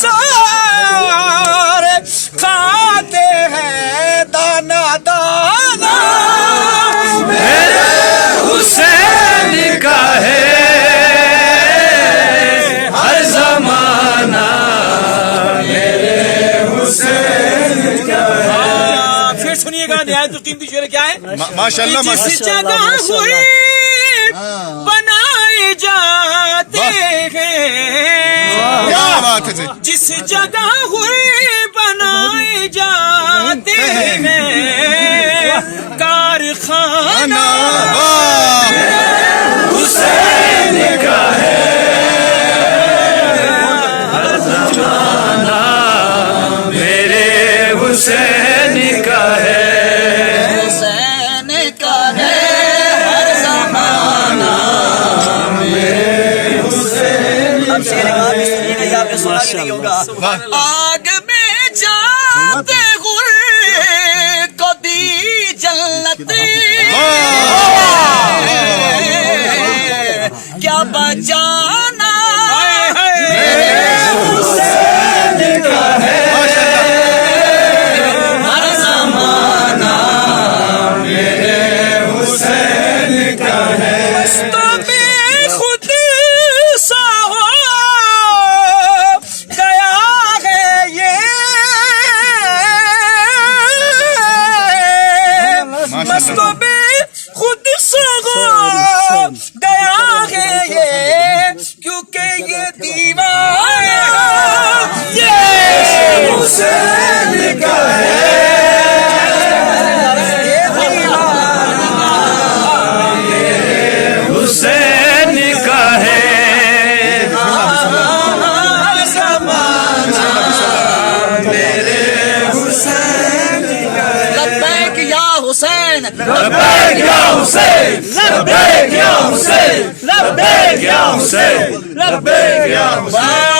सारे खाते हैं दाना दाना मेरे हुसैन का है हर जमाना, मेरे हुसैन का है। फिर सुनिएगा निहायत कीमती शेर क्या है। माशाल्लाह जिस जगह हुए बनाए जाते हैं, क्या बात है जी। जिस जगह हुए बनाए जाते हैं कारखाना हुसैन का है हर जमाना, मेरे हुसैन का है, हुसैन का है हर जमाना। अब शेर का भी सुनिएगा, ये आपने सुना भी नहीं होगा। आग में जाते हुए को दी जन्नत, क्या बचाना मेरे हुसैन का है हर जमाना, मेरे हुसैन का है। तो मैं खुद सा हो गया है ये, मस्तों में खुद सा हो गया है ये, क्योंकि ये दीवाना ये हुसैन का है हुसैन का है मेरे हुसैन का है। लब्बैक या हुसैन, लब्बैक या हुसैन, लब्बैक या हुसैन, लब्बैक या हुसैन, लब्बैक या हुसैन।